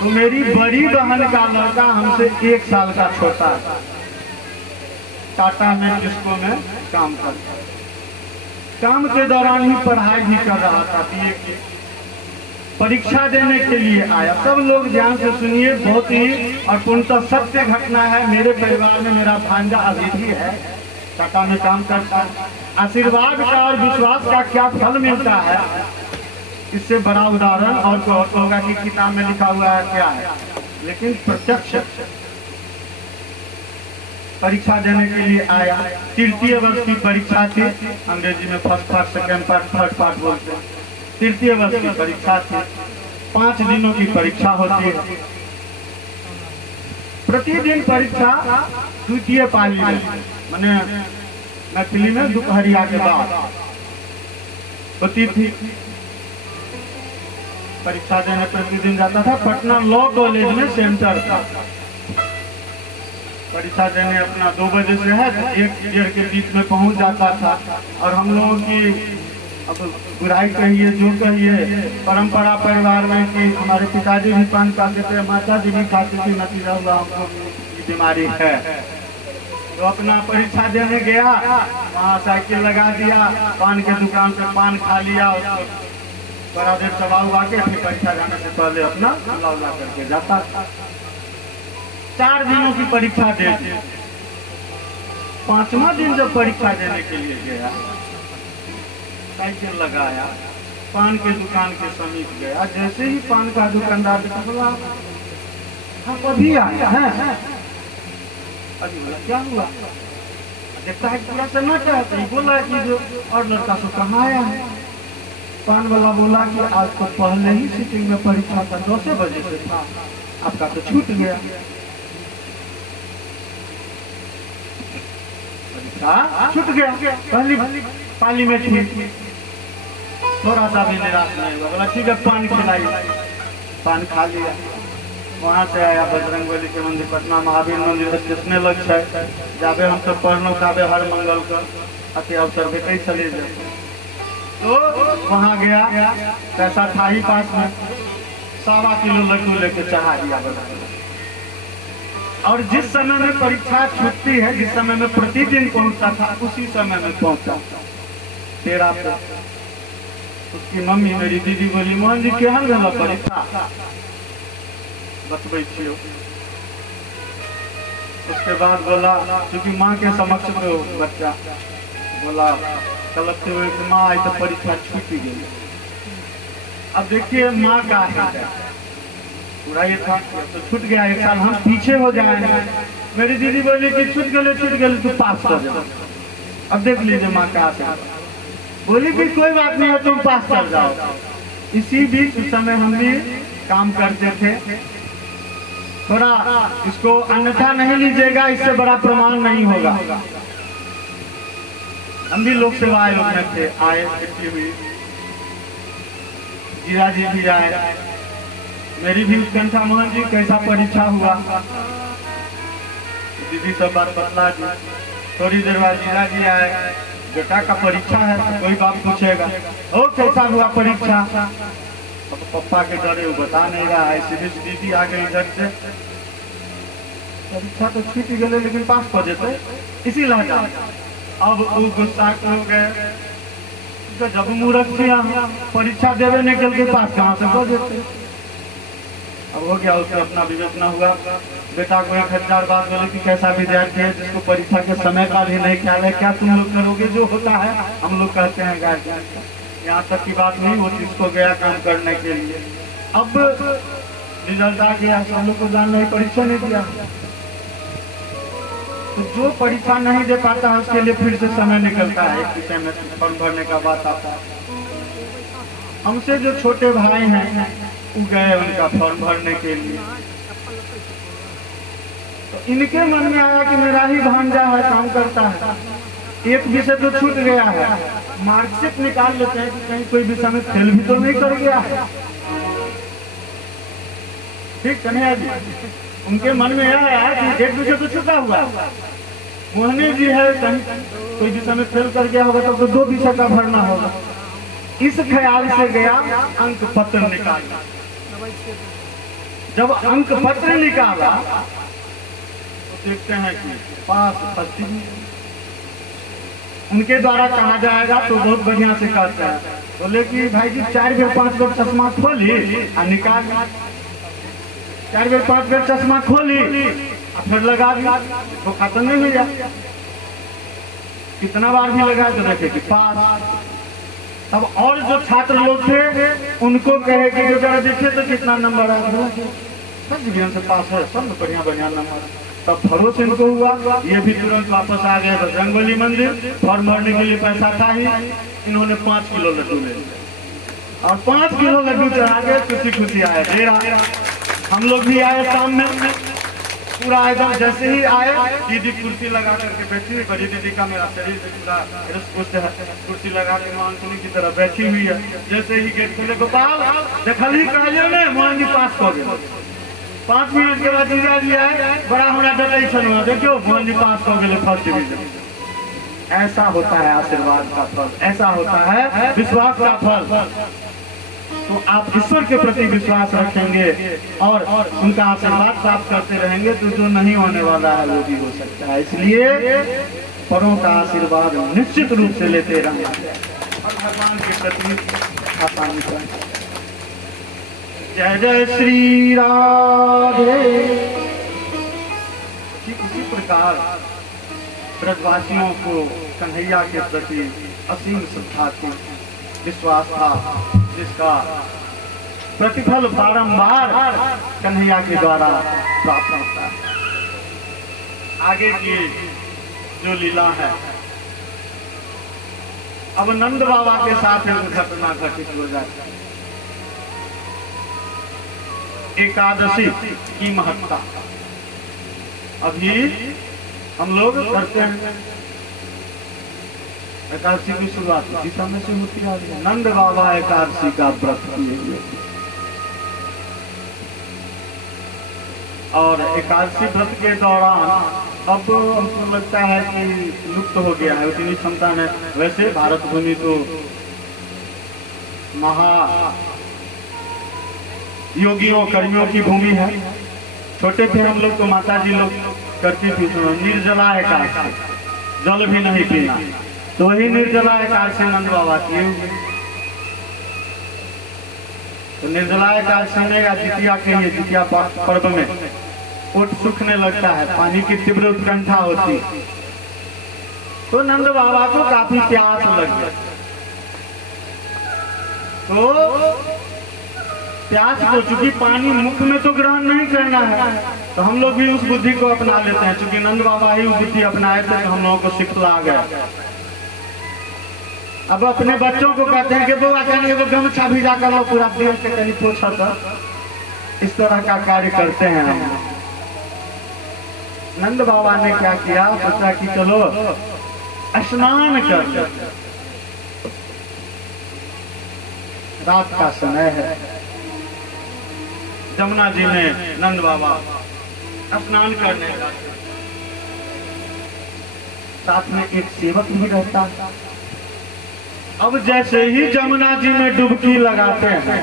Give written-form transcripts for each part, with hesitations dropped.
तो मेरी बड़ी बहन का लड़का हमसे 1 साल का छोटा है, टाटा में डिस्को में काम करता है। काम के दौरान ही पढ़ाई भी कर रहा था, बीए की परीक्षा देने के लिए आया। सब लोग ध्यान से सुनिए, बहुत ही और पूर्णतः सत्य घटना है। मेरे परिवार में मेरा भांजा अभी भी है, टाटा में काम करता है। आशीर्वाद का और विश्वास का क्या फल मिलता है, इससे बड़ा उदाहरण और कोई होगा कि किताब में लिखा हुआ है क्या है, लेकिन प्रत्यक्ष परीक्षा देने के लिए आया। तृतीय वर्ष की परीक्षा थी, अंग्रेजी में first part, second part, third part बोलते हैं। तृतीय वर्ष की परीक्षा थी, 5 दिनों की परीक्षा होती है। प्रतिदिन परीक्षा द्वितीय पाली में, मैंने मैथिली में दोपहरिया के बाद होती थी। परीक्षा देने प्रतिदिन जाता था। पटना लॉ कॉलेज में सेंटर था। परीक्षा देने अपना 2 बजे से है, 1-1:30 के बीच में पहुंच जाता था। और हम लोगों की अब बुराई कहिए जो कहिए, परंपरा परिवार में कि हमारे पिताजी भी पान खाते थे, माता जी भी खाती थी, नतीजा हुआ हमको बीमारी है। तो अपना परीक्षा देने गया, वहाँ साइकिल लगा दिया, पान के दुकान से पान खा लिया, उसको बड़ा देर चबा हुआ के फिर परीक्षा जाने से पहले अपना उला करके जाता था। 4 दिनों की परीक्षा दे, 5वां दिन जब परीक्षा देने के लिए गया, साइकिल लगाया, पान के दुकान के समीप गया। जैसे ही पान का दुकानदार देखा, बोला आप अभी आया है? अभी बोला क्या हुआ? देखता है पूरा सन्नाटा है। बोला कि जो और लड़का तो कहाँ आया है? पान वाला बोला कि आज तो पहले ही सीटिंग में परीक्षा था, 10 बजे से था, आपका तो छूट गया। छूट गया, पहली पाली में थी। थोड़ा सा भी निराश नहीं हुआ, बोला ठीक है पान खिलाइए। पान खा लिया। वहाँ से आया बजरंगबली के मंदिर, पटना महावीर मंदिर स्टेशन लग है, जाबे हम सब पढ़ना जाबे हर मंगल को अति अवसर पे कई चले जाते। तो वहाँ गया, पैसा था ही पास में, 1.25 किलो लड्डू लेके चढ़ा दिया बजरंगबली। और जिस समय में परीक्षा छूटती है, जिस समय में प्रतिदिन पहुंचता था, उसी समय में पहुंचा 13 पे। उसकी मम्मी मेरी दीदी बोली, मोहन जी केहन गला परीक्षा बतबै छियो। उसके बाद बोला, क्योंकि माँ के समक्ष में बच्चा बोला, कलकते हुए कि माँ आई तो परीक्षा छूट गई। अब देखिए माँ का है पूरा ये था, तो छूट गया 1 साल, हम पीछे हो जाएंगे। मेरी दीदी बोली कि छूट गए तो पास कर जाओ। अब देख लीजिए माँ का आशा, बोली कि कोई बात नहीं है, तुम पास कर जाओ। इसी बीच उस समय हम भी काम करते थे। थोड़ा इसको अन्यथा नहीं लीजिएगा, इससे बड़ा प्रमाण नहीं होगा। हम भी लोक सेवा आयोग में थे, आए हुई, जीरा जी भी आए। मेरी भी उत्कंठा, मोहन जी कैसा परीक्षा हुआ? दीदी सब बात बतला दी। थोड़ी देर बाद जीरा जी आए, बेटा का परीक्षा है तो कोई बात पूछेगा, ओ कैसा हुआ परीक्षा? अब पप्पा के डरे वो बता नहीं रहा है। सीधे दीदी आ गई इधर से, परीक्षा तो छूट गए लेकिन पास कर देते, इसी लहजा। अब वो गुस्सा हो गए, जब मूर्ख परीक्षा देवे निकल के पास कहाँ से कर देते। अब हो गया, उससे अपना विवेचना हुआ। बेटा को 1000 बात बोले कि कैसा विद्यार्थी है जिसको परीक्षा के समय का भी नहीं ख्याल है, क्या तुम लोग करोगे? जो होता है हम लोग कहते हैं गार्जियन, यहाँ तक की बात नहीं, वो जिसको गया काम करने के लिए। अब रिजल्ट आ गया, हम लोग को जान नहीं, परीक्षा नहीं दिया। तो जो परीक्षा नहीं दे पाता है उसके लिए फिर से समय निकलता है, एक विषय में फॉर्म भरने का बात आता है। हमसे जो छोटे भाई हैं वो गए उनका फॉर्म भरने के लिए। तो इनके मन में आया कि मेरा ही भांजा है, काम करता है, एक विषय तो छूट गया है, मार्कशीट निकाल लेते हैं कि कहीं कोई विषय में फेल भी तो नहीं कर गया है। ठीक कन्हैया जी, उनके मन में यह है कि एक विषय तो छूटा हुआ, मोहनी जी है कहीं कोई विषय में फेल कर गया होगा तो 2 विषय का भरना होगा। इस ख्याल से गया अंक पत्र निकालना। जब अंक पत्र निकाला तो देखते हैं कि पास पश्चिम उनके द्वारा कहा जाएगा तो बहुत बढ़िया से कहते हैं। बोले कि भाई जी 4 बेर 5 बेर चश्मा खोली और निकाल 4 बेर 5 बेर चश्मा खोली और फिर लगा दी तो खत्म नहीं हो जाए। कितना बार भी लगा तो देखे कि पास। तब और जो छात्र लोग थे उनको कहे कि जरा देखे तो कितना नंबर आया, सब डिवीजन से पास है, सब में बढ़िया बढ़िया नंबर। तब भरोसे इनको हुआ, ये भी तुरंत वापस आ गए बजरंगबली मंदिर। फॉर्म भरने के लिए पैसा था ही, इन्होंने 5 किलो लड्डू ले लिया और 5 किलो लड्डू चढ़ा के खुशी खुशी आए डेरा। हम लोग भी आए शाम में पूरा एकदम। जैसे ही आए दीदी कुर्सी लगा करके बैठी हुई, बड़ी दीदी का मेरा शरीर पूरा कुर्सी लगा के मानसूनी की तरह बैठी हुई है। जैसे ही गेट खुले, गोपाल देखल ही कहलियो ने मोहन जी पास कर गए। 5 मिनट के बाद जीजा जी आए, बड़ा हमरा डटे छनुआ, देखियो मोहन जी पास कर गए फर्स्ट डिवीजन। ऐसा होता है आशीर्वाद का फल, ऐसा होता है विश्वास का फल। तो आप ईश्वर के प्रति विश्वास रखेंगे और उनका आशीर्वाद प्राप्त करते रहेंगे तो जो नहीं होने वाला है वो भी हो सकता है। इसलिए परों का आशीर्वाद निश्चित रूप से लेते रहना और भगवान के प्रति आसानी करें। जय जय श्री राधे। उसी प्रकार ब्रजवासियों को कन्हैया के प्रति असीम श्रद्धा थी, विश्वास था, जिसका प्रतिफल बारंबार कन्हैया के द्वारा प्राप्त होता है। आगे की जो लीला है, अब नंद बाबा के साथ एक घटना घटित हो जाती है। एकादशी की महत्ता अभी हम लोग करते हैं। एकादशी की शुरुआत इसी समय से होती आ रही है। नंद बाबा एकादशी का व्रत किए हुए और एकादशी व्रत के दौरान अब हमको लगता है कि लुप्त हो गया है, उतनी क्षमता में। वैसे भारत भूमि तो महा योगियों कर्मियों की भूमि है। छोटे थे हम लोग तो माता जी लोग करती थी निर्जला एकादशी, जल भी नहीं पीना, तो वही निर्जला एकादशी नंद बाबा किए हुए। तो निर्जला एकादशी में या जितिया कहिए, जितिया पर्व में ओठ सूखने लगता है, पानी की तीव्र उत्कंठा होती, तो नंद बाबा को काफी प्यास लग गई। तो प्यास को, चूंकि पानी मुख में तो ग्रहण नहीं करना है, तो हम लोग भी उस बुद्धि को अपना लेते हैं। चूंकि नंद बाबा ही बुद्धि अपनाए थे तो हम लोगों को सिखला गया। अब अपने बच्चों को कहते हैं कि बुआ कहीं वो गमछा भिजा करो, पूरा देह से कहीं पोछा था। इस तरह का कार्य करते हैं हम। नंद बाबा ने क्या किया, सोचा कि चलो स्नान कर, रात का समय है। जमुना जी में नंद बाबा स्नान करने लगे। साथ में एक सेवक भी रहता। अब जैसे ही जमुना जी में डुबकी लगाते हैं,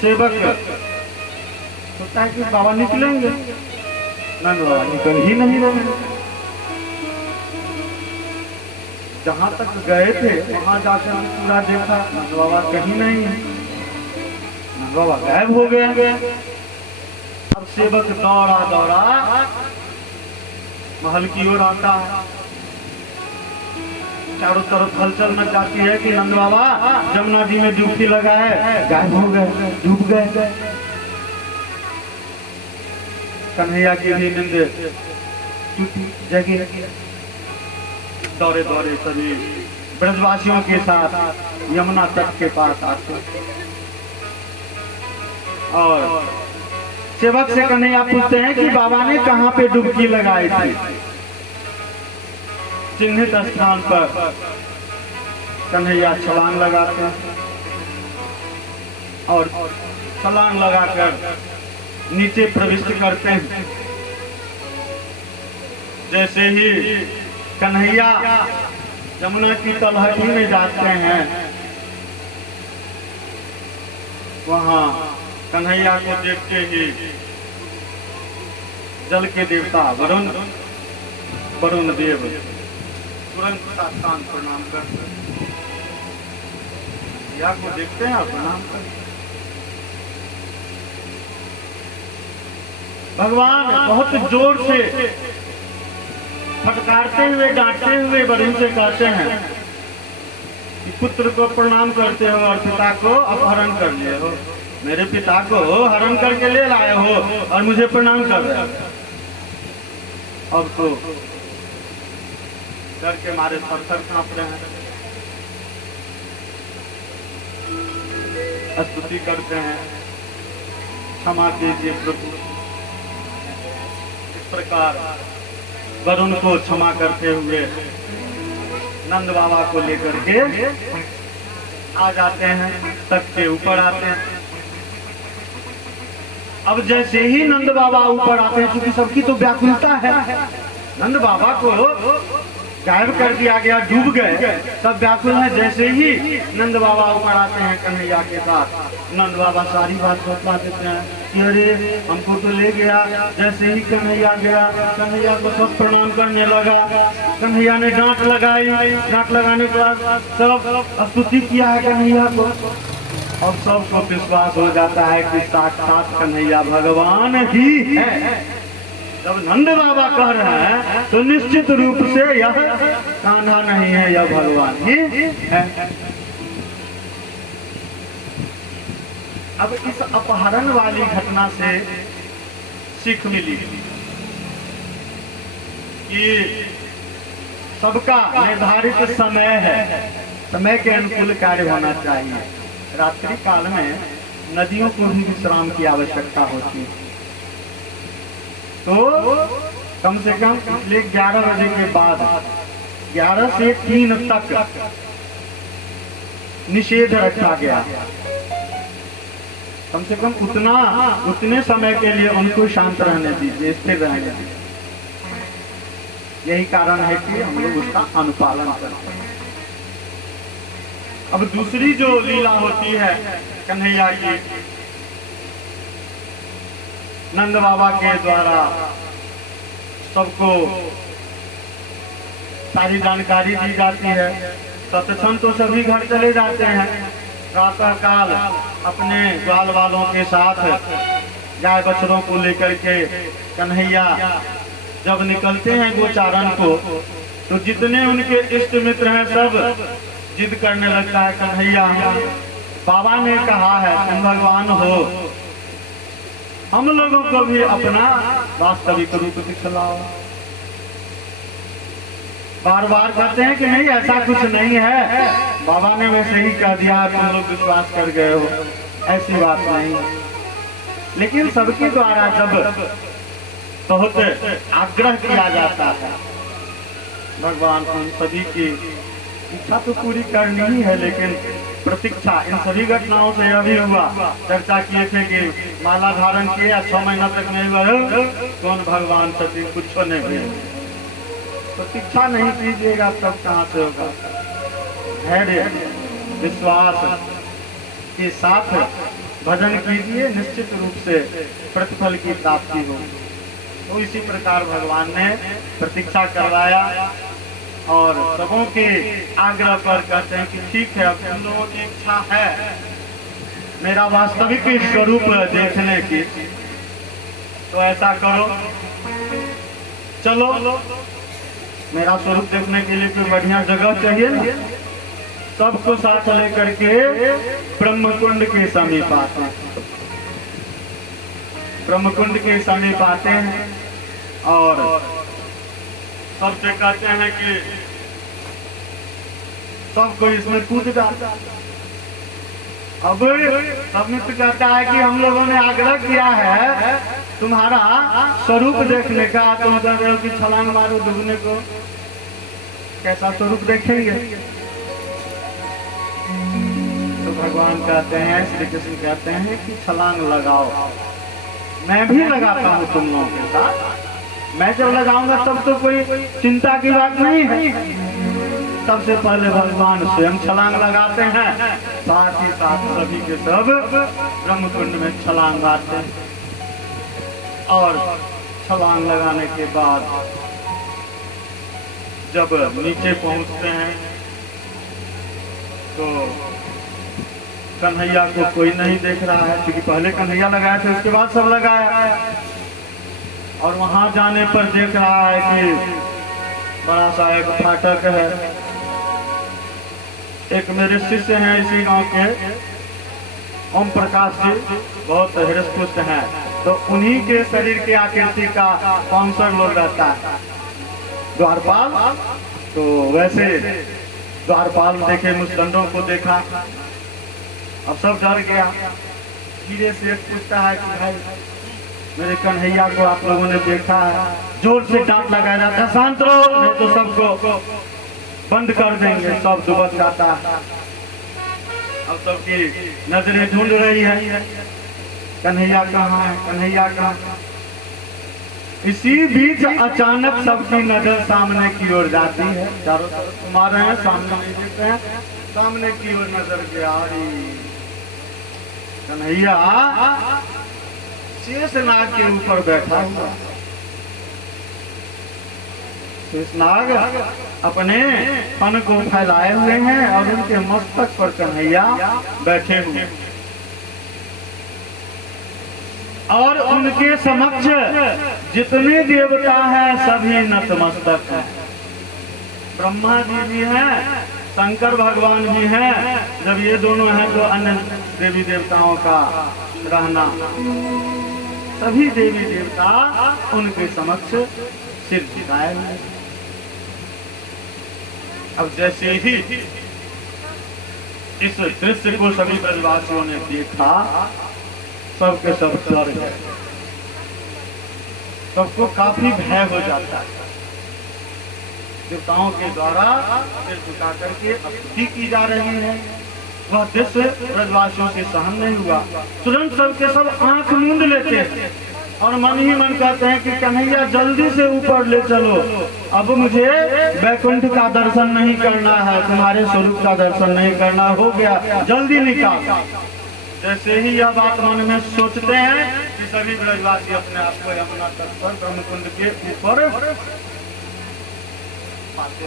सेवक सोचता है कि बाबा निकलेंगे, नंद बाबा निकल ही नहीं रहे। जहां तक गए थे वहां जाकर पूरा देखा, नंद बाबा कहीं नहीं है, नंद बाबा गायब हो गए। अब सेवक दौड़ा दौड़ा महल की ओर आता है। चारों तरफ हलचल मच जाती है कि नंद बाबा जमुना जी में डुबकी लगाए, गायब हो गए, डूब गए। कन्हैया की भी नींद जगी। दौड़े दौड़े सभी ब्रजवासियों के साथ यमुना तट के पास आते और सेवक से कन्हैया पूछते हैं कि बाबा ने कहाँ पे डुबकी लगाई थी। चिन्हित स्थान पर कन्हैया छलांग लगाते हैं और छलांग लगाकर नीचे प्रविष्ट करते हैं। जैसे ही कन्हैया यमुना की तलहटी में जाते हैं, वहां कन्हैया को देखते ही जल के देवता वरुण देव तुरंत साष्टांग प्रणाम करते, कन्हैया को देखते हैं और प्रणाम करते। भगवान बहुत जोर से फटकारते हुए डांटते हुए वरुण से कहते हैं कि पुत्र को प्रणाम करते हो और पिता को अपहरण कर लिए हो, मेरे पिता को हरण करके ले लाए हो और मुझे प्रणाम कर रहे हो। अब तो डर के मारे थर-थर कांप रहे हैं, स्तुति करते हैं, क्षमा कीजिए प्रभु। इस प्रकार वरुण को क्षमा करते हुए नंद बाबा को लेकर के आ जाते हैं, तख्त के ऊपर आते हैं। अब जैसे ही नंद बाबा ऊपर आते हैं, क्योंकि सबकी तो व्याकुलता है, नंद बाबा को गायब कर दिया गया, डूब गए, तब व्याकुल है। जैसे ही नंद बाबा ऊपर आते हैं कन्हैया के पास, नंद बाबा सारी बात बता देते हैं कि अरे हमको तो ले गया। जैसे ही कन्हैया गया, कन्हैया को सब प्रणाम करने लगा, कन्हैया ने डांट लगाई, डांट लगाने के बाद सब स्तुति किया है कन्हैया को। अब सबको विश्वास हो जाता है कि साक्षात कन्हैया भगवान ही है। जब नंद बाबा कह रहे हैं तो निश्चित रूप से यह कान्हा नहीं है, यह भगवान ही है। अब इस अपहरण वाली घटना से सीख मिली कि सबका निर्धारित समय है, समय के अनुकूल कार्य होना चाहिए। रात्रि काल में नदियों को भी विश्राम की आवश्यकता होती है, तो कम से कम पिछले 11 बजे के बाद 11 से 3 तक निषेध रखा गया। कम से कम उतने समय के लिए उनको शांत रहने दीजिए, स्थिर रहने दीजिए। यही कारण है कि हम लोग उसका अनुपालन करते हैं। अब दूसरी जो लीला होती है कन्हैया की, नंद बाबा के द्वारा सबको सारी जानकारी दी जाती है। तत्क्षण तो सभी घर चले जाते हैं। प्रातः काल अपने ग्वाल वालों के साथ गाय बछड़ों को लेकर के कन्हैया जब निकलते हैं गोचारण को, तो जितने उनके इष्ट मित्र हैं सब जिद करने लगता है, कन्हैया बाबा ने कहा है तुम भगवान हो, हम लोगों को भी अपना वास्तविक रूप दिखलाओ। बार बार कहते हैं कि नहीं ऐसा कुछ नहीं है, बाबा ने वैसे ही कह दिया, तुम लोग विश्वास कर गए हो, ऐसी बात नहीं। लेकिन सबके द्वारा जब बहुत आग्रह किया जाता है, भगवान उन सभी की इच्छा तो पूरी करनी ही है, लेकिन प्रतीक्षा इन सभी घटनाओं से यह भी हुआ, चर्चा किए थे कि माला धारण किए 6 महीना तक नहीं हुआ, कौन भगवान सती कुछ नहीं हुए। प्रतीक्षा नहीं कीजिएगा तब कहाँ से होगा। धैर्य विश्वास के साथ भजन कीजिए, निश्चित रूप से प्रतिफल की प्राप्ति हो। तो इसी प्रकार भगवान ने प्रतीक्षा करवाया और सबों के आग्रह पर कहते हैं कि ठीक है, अब तुम लोगों की इच्छा है मेरा वास्तविक स्वरूप देखने की, तो ऐसा करो, चलो मेरा स्वरूप देखने के लिए कोई बढ़िया जगह चाहिए ना। सबको साथ लेकर के ब्रह्मकुंड के समीप आते हैं। ब्रह्मकुंड के समीप आते हैं और सबसे कहते हैं कि सबको इसमें कूद जाता। अब सब मित्र कहता है कि हम लोगों ने आग्रह किया है तुम्हारा स्वरूप देखने का, तुम कह रहे हो कि छलांग मारो डूबने को, कैसा स्वरूप देखेंगे। तो भगवान कहते हैं, श्री कृष्ण कहते हैं कि छलांग लगाओ, मैं भी लगाता हूँ तुम लोगों के साथ। मैं जब लगाऊंगा तब तो कोई चिंता की बात नहीं है। सबसे पहले भगवान स्वयं छलांग लगाते हैं, साथ ही साथ सभी के सब ब्रह्मकुंड में छलांग लगाते हैं। और छलांग लगाने के बाद जब नीचे पहुंचते हैं तो कन्हैया को कोई नहीं देख रहा है, क्योंकि पहले कन्हैया लगाया था, उसके बाद सब लगाया। और वहां जाने पर देख रहा है कि बड़ा सा एक फाटक है। एक मेरे शिष्य हैं इसी गांव के, ओम प्रकाश जी, बहुत हृष्टपुष्ट हैं, तो उन्हीं के शरीर के आकृति का काउंसलर लोग रहता है द्वारपाल। तो वैसे द्वारपाल देखे, मुस्टंडों को देखा, अब सब डर गया। धीरे से पूछता है कि भाई मेरे कन्हैया को आप लोगों ने देखा है? जोर से डांट लगाया जाता है, शांत रहो नहीं तो सबको बंद कर देंगे। सब दुबक जाता है। अब सबकी नजरें ढूंढ रही है, कन्हैया कहाँ है, कन्हैया कहाँ। इसी बीच अचानक सबकी नजर सामने की ओर जाती है। चारों तरफ घुमा रहे हैं, सामने नहीं देखते हैं, सामने की ओर नजर गया। कन्हैया शेषनाग के ऊपर बैठा हुआ। शेषनाग अपने फन को फैलाए हुए हैं और उनके मस्तक पर कन्हैया बैठे हुए, और उनके समक्ष जितने देवता हैं सभी नतमस्तक हैं। ब्रह्मा जी भी हैं, शंकर भगवान भी हैं। जब ये दोनों हैं तो अन्य देवी देवताओं का रहना। सभी देवी देवता उनके समक्ष सिर झुकाए हुए। अब जैसे ही इस दृश्य को सभी ब्रजवासियों ने देखा, सबके सब डर गए। सबको काफी भय हो जाता है। देवताओं के द्वारा सिर झुका करके स्तुति की जा रही है। वह दृश्य ब्रजवासियों से सहन नहीं हुआ। तुरंत सबके सब आंख मूंद लेते हैं और मन ही मन कहते हैं कि कन्हैया जल्दी से ऊपर ले चलो, अब मुझे वैकुंठ का दर्शन नहीं करना है, तुम्हारे स्वरूप का दर्शन नहीं करना, हो गया, जल्दी निकाल। जैसे ही यह बात मन में सोचते हैं कि सभी ब्रजवासी अपने आप को यमुना तट पर ब्रह्मकुंड के ऊपर पाते।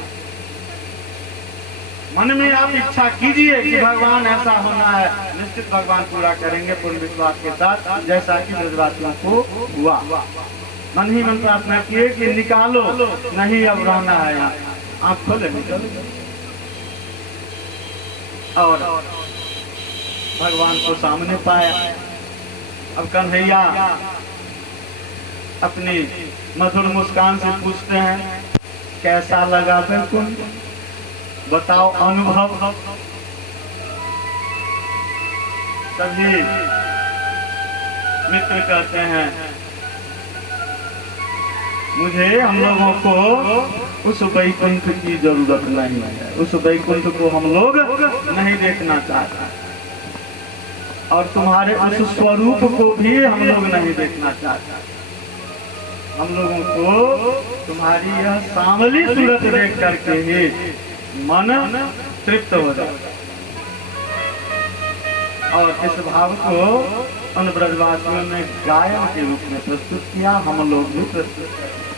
मन में आप इच्छा कीजिए कि भगवान ऐसा होना है, निश्चित भगवान पूरा करेंगे पूर्ण विश्वास के साथ, जैसा कि ब्रजवासियों को हुआ। मन ही मन प्रार्थना किए कि निकालो, नहीं अब रहना है यहाँ, आँख खोले निकल। और भगवान को सामने पाया। अब कन्हैया अपनी मधुर मुस्कान से पूछते हैं, कैसा लगा वैकुंठ, बताओ अनुभव। सभी मित्र कहते हैं, मुझे, हम लोगों को उस वैकुंठ की जरूरत नहीं है, उस वैकुंठ को हम लोग नहीं देखना चाहते, और तुम्हारे उस स्वरूप को भी हम लोग नहीं देखना चाहते। हम लोगों को तुम्हारी यह सांवली सूरत देख करके ही मन तृप्त हो जाए। और इस भाव को उन ब्रजवासियों ने गायन के रूप में प्रस्तुत किया, हम लोग भी प्रस्तुत करें।